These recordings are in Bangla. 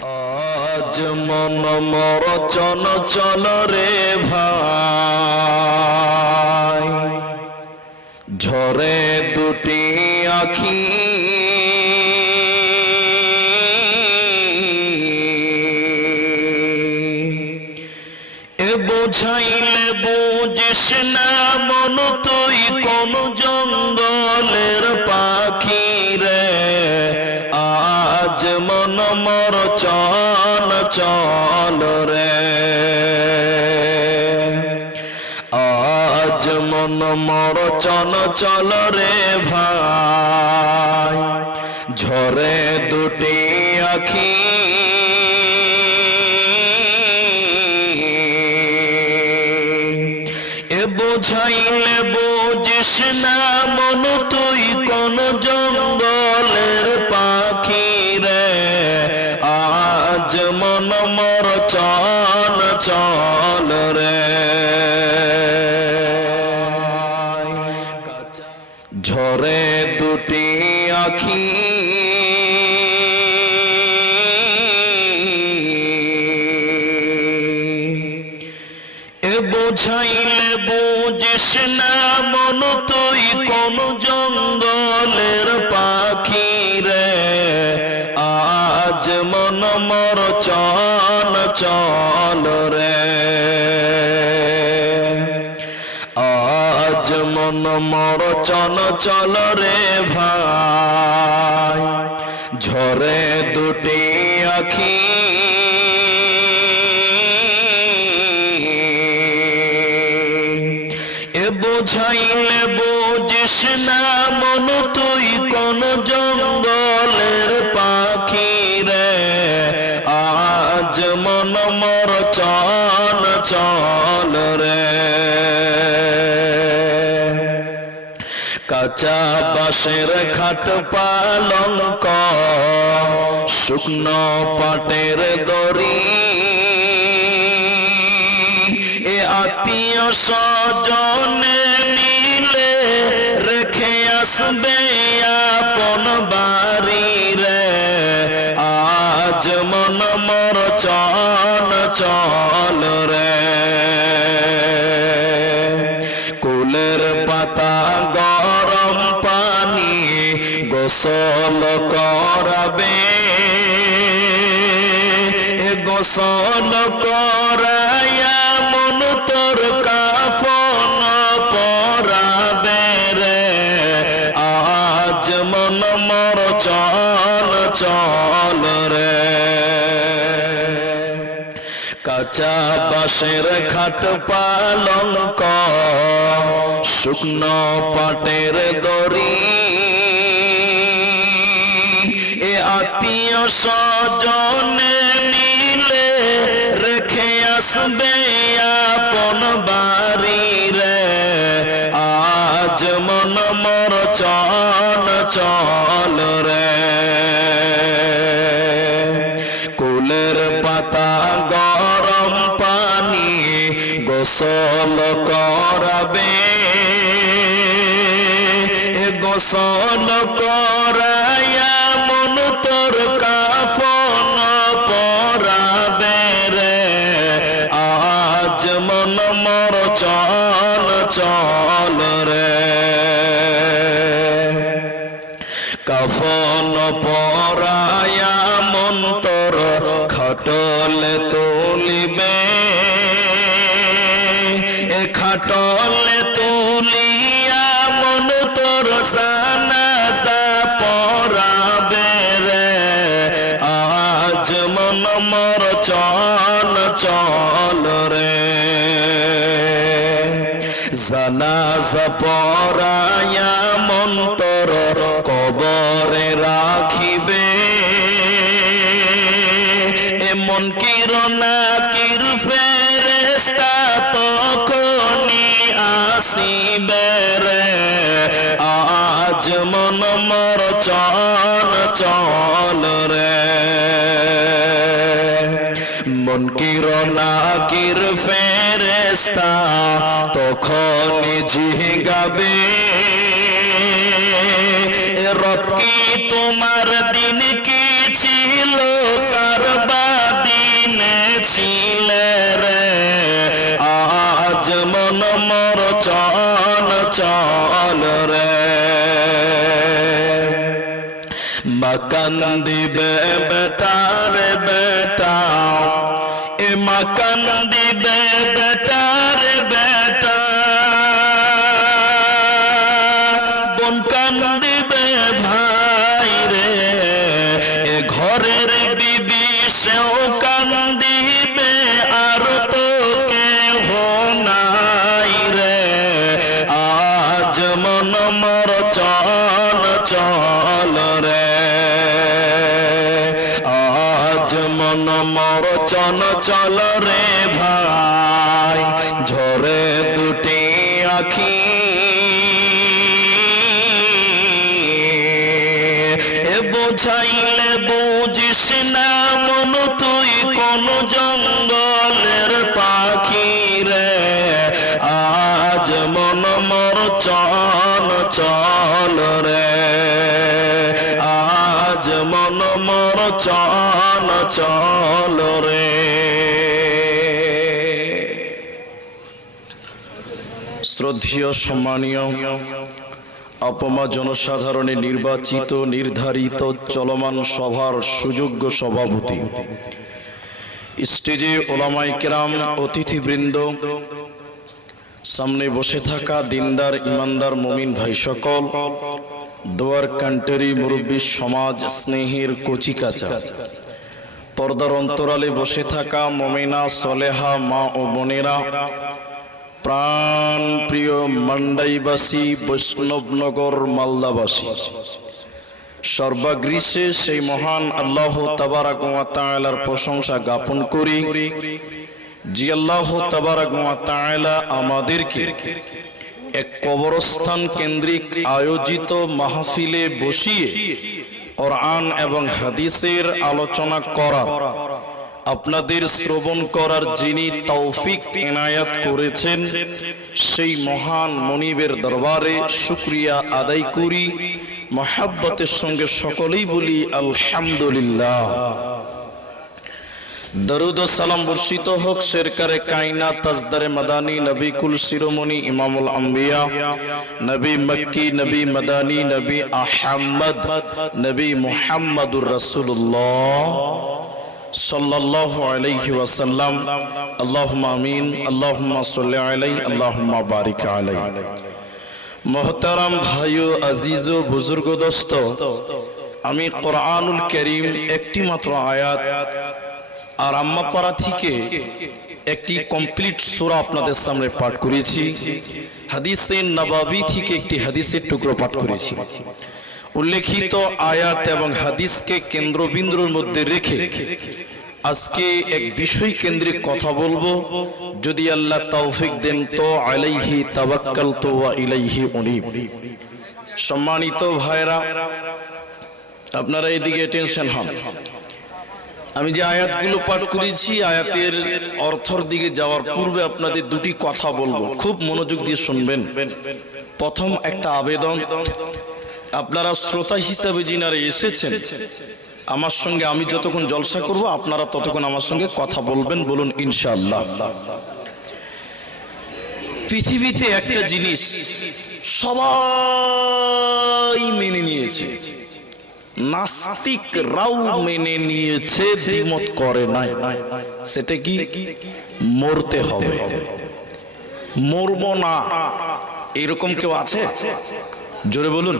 আজ মন মর চঞ্চল রে ভাই, ঝরে দুটি আখি এ বোঝাইলে বুঝিস না মন তুই কোন জঙ্গলের পাখি রে। আজ মন মর চঞ্চল রে, আজ মন মর চঞ্চল রে ভাই, ঝরে দুটি আখি এ বোঝাইলে বুঝিস না মন তুই কোন জঙ্গলের পাখি রে। আজ মন মর চঞ্চল রে, ঝরে দুটি আখি এ বোঝাইলে বুঝিস না মন তুই কোন জঙ্গলের পাখি রে। আজ মন মর চঞ্চল রে, আজ মন মর চঞ্চল রে ভাই, ঝরে দুটি আখি এ বোঝাইলে বুঝিস না মন তুই কোন জঙ্গলের পাখি রে। আজ মন মর চঞ্চল রে, কাঁচা বাঁশের খাট পালঙ্ক শুকনো পাটের দড়ি এ আত্মীয় স্বজনে মিলে রেখে আসবে আপন বাড়ি রে। আজ মন মর চঞ্চল রে, কুলের পাতা গরম পানি গোসল করাবে এ গোসল করায়া মন তোর কাফন পরাবে রে। আজ মন মর চঞ্চল রে, কাঁচা বাঁশের খাট পালঙ্ক শুকনো পাটের দড়ি এ আত্মীয় স্বজনে মিলে রেখে আসবে আপন বাড়ি রে। আজ মন মর চঞ্চল রে, কুলের পাতা গরম পানি গোসল করাবে এ গোসল করায়া মন তোর কাফন পরাবে রে। আজ মন মর চঞ্চল রে, কাফন পরায়া মন তোর খাটলে তুলিবে এ খাটলে তুলিয়া মন তোর জানাজা পড়াবে রে। আজ মন মর চঞ্চল রে, জানাজা পড়ায়া মন তোর কবরে রাখিবে এমন কিরণাকির ফেরেশতা তখনই আসিবে রে। আজ মন মর চঞ্চল রে, মন কিরণাকির ফেরেশতা তখনই জিগাবে রব কি তোমার দিন কি ছিল কারবা ছিলে রে আজ মন মোর চঞ্চল রে মা কান্দিবে বেটা রে বেটা এ মা কান্দিবে বেটা রে বেটা বোন কান্দিবে ভাই রে এ ঘরের বিবি সেও কান্দিবে আর তো কেহ নাই রে আজ মন মোর চঞ্চল রে আজ মন মোর চঞ্চল রে ভাই ঝরে দুটি আখি এ বোঝাইলে বুঝিস না মন তুই কোন জঙ্গলের পাখি রে আজ মন মোর চঞ্চল রে আজ মন মোর চঞ্চল রে শ্রদ্ধেয় সম্মানীয় আপমা জনসাধারণে নির্বাচিত নির্ধারিত চলমান সভার সুযোগ্য সভাপতি, স্টেজে ওলামায়ে কেরাম, অতিথিবৃন্দ, সামনে বসে থাকা দিনদার ইমানদার মুমিন ভাই সকল, দোয়ার কান্টরি মুরব্বী সমাজ স্নেহের কচিকাচা, পর্দার অন্তরালে বসে থাকা মুমিনা সলেহা মা ও বোনেরা, প্রাণ প্রিয় মান্ডাইবাসী, বৈষ্ণবনগর মালদাবাসী, সর্বাগ্রীষে সেই মহান আল্লাহ তাবারাক ওয়া তাআলার প্রশংসা জ্ঞাপন করি যে আল্লাহ তাবারাক ওয়া তাআলা আমাদেরকে এক কবরস্থান কেন্দ্রিক আয়োজিত মাহফিলে বসিয়ে কোরআন এবং হাদিসের আলোচনা করার, আপনাদের শ্রবণ করার যিনি তৌফিক এনায়াত করেছেন সেই মহান মনিবের দরবারে শুকরিয়া আদায় করি। মহাব্বতের সঙ্গে সকলেই বলি আলহামদুলিল্লাহ। দরুদ ও সালাম বর্ষিত হোক সরকারে কায়নাত তাজদারে মাদানী নবী কুল শিরোমণি ইমামুল আম্বিয়া নবী মক্কি নবী মাদানী নবী আহমদ নবী মুহাম্মদুর রাসূলুল্লাহ সাল্লাল্লাহু আলাইহি ওয়াসাল্লাম। আল্লাহুম্মা আমিন। আল্লাহুম্মা সাল্লি আলাইহি আল্লাহুম্মা বারিক আলাইহি। মোহতারাম ভাইও আজিজ ও বুজুর্গ দোস্ত, আমি কোরআনুল কারীম একটি মাত্র আয়াত আর আম্মাপাড়া থেকে একটি কমপ্লিট সূরা আপনাদের সামনে পাঠ করেছি। হাদিসে নববী থেকে একটি হাদিসের টুকরো পাঠ করেছি। উল্লেখিত আয়াত এবং হাদিসকে কেন্দ্রবিন্দুর মধ্যে রেখে আজকে এক বিষয় কেন্দ্রিক কথা বলবো, যদি আল্লাহ তৌফিক দেন তো। আলাইহি তাওয়াক্কালতু ওয়া ইলাইহি উনীব। সম্মানিত ভাইরা, আপনারা এদিকে টেনশন হন। আমি যে আয়াতগুলো পাঠ করেছি, আয়াতের অর্থর দিকে যাওয়ার পূর্বে আপনাদের দুটি কথা বলবো, খুব মনোযোগ দিয়ে শুনবেন। প্রথম একটা আবেদন, আপনারা শ্রোতা হিসাবে যিনারা এসেছেন আমার সঙ্গে, আমি যতক্ষণ জলসা করব আপনারা ততক্ষণ আমার সঙ্গে কথা বলবেন, বলুন ইনশাআল্লাহ। পৃথিবীতে একটা জিনিস সবাই মেনে নিয়েছে, নাস্তিকরাও মেনে নিয়েছে, দ্বিমত করে নাই। সেটা কি? মরতে হবে। মরব না এরকম কেউ আছে? জোরে বলুন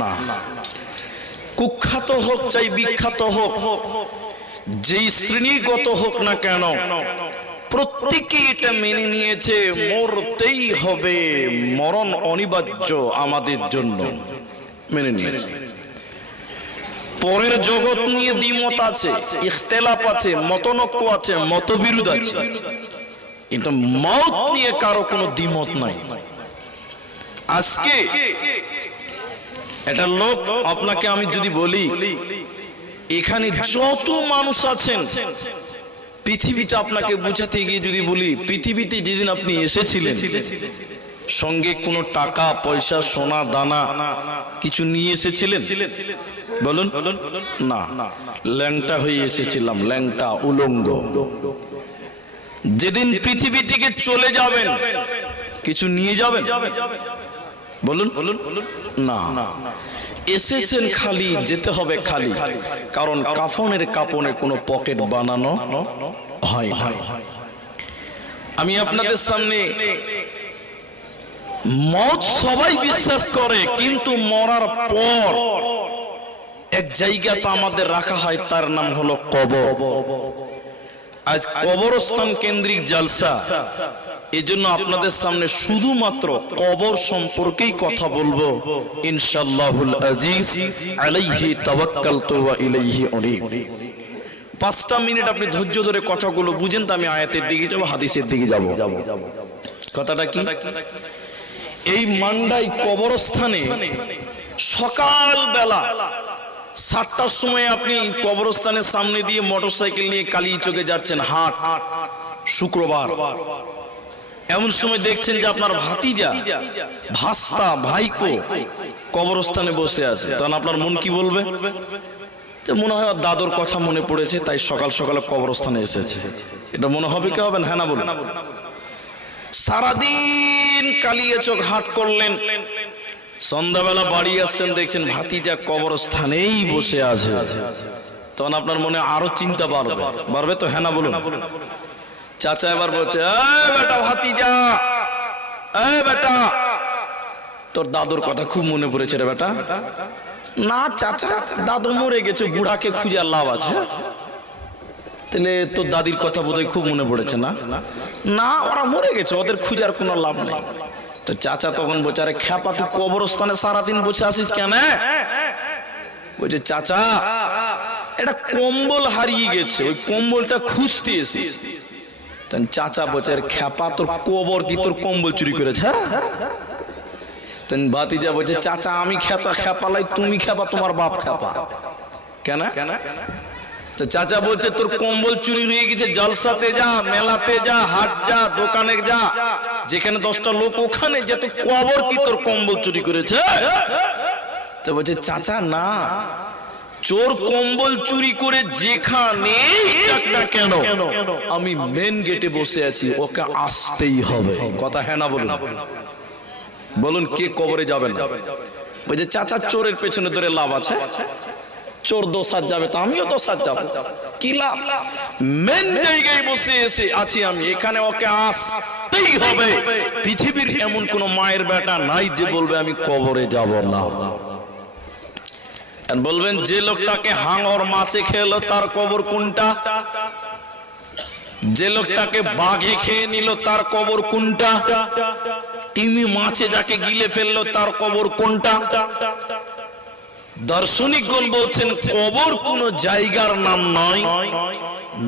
না। কুখ্যাত হোক চাই বিখ্যাত হোক, যেই শ্রেণীগত হোক না কেন, প্রত্যেকেই এটা মেনে নিয়েছে মরতেই হবে, মরণ অনিবার্য আমাদের জন্য, মেনে নিয়েছে। পরের জগৎ নিয়ে দ্বিমত আছে, ইখতিলাফ আছে, মতনৈক্য আছে, মতবিরোধ আছে, কিন্তু মওত নিয়ে কারো কোনো দ্বিমত নাই। আজকে এটা লোক, আপনাকে আমি যদি বলি এখানে যত মানুষ আছেন, পৃথিবীটা আপনাকে বোঝাতে গিয়ে যদি বলি, পৃথিবীতে যেদিন আপনি এসেছিলেন সঙ্গে কোনো টাকা পয়সা সোনা দানা কিছু নিয়ে এসেছিলেন? বলুন না, ল্যাংটা হয়ে এসেছিলাম, ল্যাংটা উলঙ্গ। যেদিন পৃথিবী থেকে চলে যাবেন কিছু নিয়ে যাবেন? বলুন না, এসেছেন খালি, যেতে হবে খালি, কারণ কাফনের কাপনে কোনো পকেট বানানো হয় না। আমি আপনাদের সামনে মওত সবাই বিশ্বাস করে, কিন্তু মরার পর এক জায়গাতে আমাদের রাখা হয়, তার নাম হলো কবর। আজ কবরস্থান কেন্দ্রিক জালসা, এজন্য আপনাদের সামনে শুধুমাত্র কবর সম্পর্কেই কথা বলবো ইনশাআল্লাহুল আজিজ। আলাইহি তাওয়াক্কালতু ওয়া ইলাইহি উনীব। 5টা মিনিট আপনি ধৈর্য ধরে কথাগুলো বুঝেন, তো আমি আয়াতের দিকে যাব, হাদিসের দিকে যাব। কথাটা কি? এই মান্ডাই কবরস্থানে সকাল বেলা 7টার সময় আপনি কবরস্থানের সামনে দিয়ে মোটরসাইকেল নিয়ে কালীচকে যাচ্ছেন, হাট শুক্রবার, এমন সময় দেখছেন যে আপনার ভাতিজা, ভাস্তা, ভাইপো কবরস্থানে বসে আছে, তখন আপনার মন কি বলবে? মনে হয় দাদুর কথা মনে পড়েছে, তাই সকাল সকালে কবরস্থানে এসেছে। এটা মনে হবে কি হবে না? হ্যাঁ না বলুন। সারাদিন কালিয়াচক হাট করলেন, সন্ধ্যাবেলা বাড়ি আসছেন, দেখছেন ভাতিজা কবরস্থানেই বসে আছে, তখন আপনার মনে আরো চিন্তা বাড়বে তো? হ্যাঁ না বলুন। চাচা এবার বলছে, বেটা ভাতিজা, বেটা তোর দাদুর কথা খুব মনে পড়েছে রে বেটা। না চাচা, দাদু মরে গেছে, বুড়াকে খুঁজে আর লাভ আছে? তাহলে তোর দাদির কথা বোধহয় খুব মনে পড়েছে না? না, ওরা মরে গেছে, ওদের খুঁজার কোনো লাভ নেই। তো চাচা তখন বলছে, আরে খ্যাপা তুই কবরস্থানে সারাদিন বসে আসিস কেন? বলছে, চাচা এটা কম্বল হারিয়ে গেছে, ওই কম্বলটা খুঁজতে এসেছি। চাচা বলছে, আরে খ্যাপা তোর কবর কি তোর কম্বল চুরি করেছে? ভাতিজা বলছে, চাচা আমি খ্যাপালাই, তুমি খ্যাপা, তোমার বাপ খ্যাপা। কেন? তো চাচা বলছে, তোর কম্বল চুরি হয়ে গেছে, জলসাতে যা, মেলাতে যা, হাট যা, দোকানে যা, যেখানে 10টা লোক ওখানে যা, তো কবর কি তোর কম্বল চুরি করেছে? তো বলছে, চাচা না, চোর কম্বল চুরি করে যেখানেই যাক না কেন, আমি মেন গেটে বসে আছি, ওকে আসতেই হবে। কথা হ্যাঁ না বলুন? বলুন কে কবরে যাবেন না? বলছে, চাচা চোরের পেছনে ধরে লাভ আছে? চোর 10 হাত যাবে, তো আমিও 10 হাত যাবো, কি লাভ? মেন জায়গায় বসে এসে আছি আমি, এখানে ওকে আসতেই হবে। পৃথিবীর এমন কোন মায়ের বেটা নাই যে বলবে আমি কবরে যাব না। বলবেন, যে লোকটাকে হাঙর মাছে খেলো তার কবর কোনটা? যে লোকটাকে বাঘে খেয়ে নিল তার কবর কোনটা? তিমি মাছে যাকে গিলে ফেললো তার কবর কোনটা? দার্শনিকগণ বলছেন, কবর কোন জায়গার নাম নয়,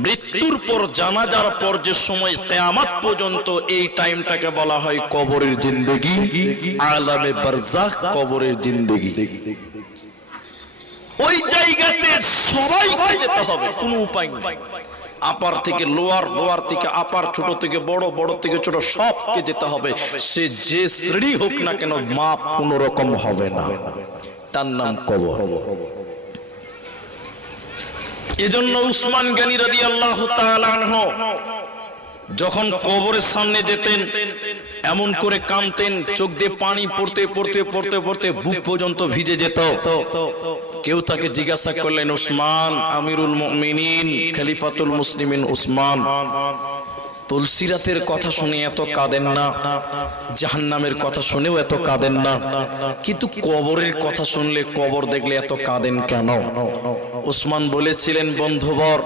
মৃত্যুর পর জানাজার পর যে সময় কিয়ামত পর্যন্ত এই টাইমটাকে বলা হয় কবরের জিন্দেগি, আলামে বারজাখ, কবরের জিন্দেগি। ওই জায়গাতে সবাইকে যেতে হবে, কোনো উপায় নেই। আপার থেকে লোয়ার, লোয়ার থেকে আপার, ছোট থেকে বড়, বড় থেকে ছোট, সবকে যেতে হবে। সে যে শ্রেণী হোক না কেন, মাপ কোনো রকম হবে না, তার নাম কবর। এজন্য উসমান গনি রাদিয়াল্লাহু তাআলা আনহু যখন কবরের সামনে যেতেন, এমন করে কাঁদতেন, চোখ দিয়ে পানি পড়তে পড়তে পড়তে পড়তে বুক পর্যন্ত ভিজে যেত। কেউ তাকে জিজ্ঞাসা করলেন, উসমান, আমিরুল মুমিনিন, খলিফাতুল মুসলিমিন উসমান, তুলসিরাতের কথা শুনে এত কাঁদেন না, জাহান্নামের কথা শুনেও এত কাঁদেন না, কিন্তু কবরের কথা শুনলে, কবর দেখলে এত কাঁদেন কেন? উসমান বলেছিলেন, বন্ধুবর,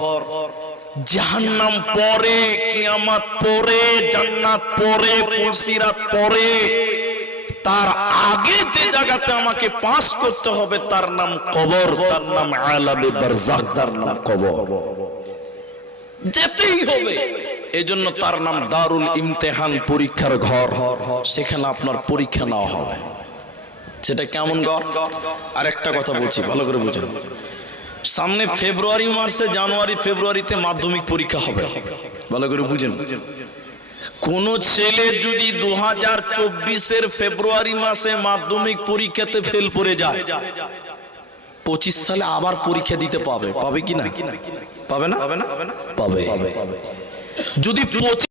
জাহান্নাম পরে, কিয়ামত পরে, জান্নাত পরে, তুলসিরাত পরে, তার আগে যে জায়গাতে আমাকে পাস করতে হবে তার নাম কবর, তার নাম আলামে বারজাখ, তার নাম কবর। যেতেই হবে। এজন্য তার নাম দারুল ইমতিহান, পরীক্ষার ঘর। সেখানে আপনার পরীক্ষা নেওয়া হবে। সেটা কেমন ঘর? আরেকটা কথা বলছি, ভালো করে বুঝুন। সামনে ফেব্রুয়ারি মাসে, জানুয়ারি ফেব্রুয়ারিতে মাধ্যমিক পরীক্ষা হবে, ভালো করে বুঝুন। কোন ছেলে যদি 2024-এর ফেব্রুয়ারি মাসে মাধ্যমিক পরীক্ষাতে ফেল করে যায়, 25 সালে আবার পরীক্ষা দিতে পাবে কি না? পাবে না? পাবে। যদি 25